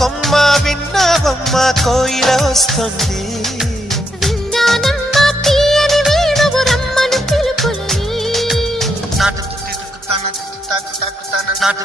కొమ్మ విన్నావమ్మ కోయిల వస్తుంది. విన్నానమ్మ తీయని వేణువు రమ్మను పిలుపులని. నాటు తాకు తాకు తాకు నాటు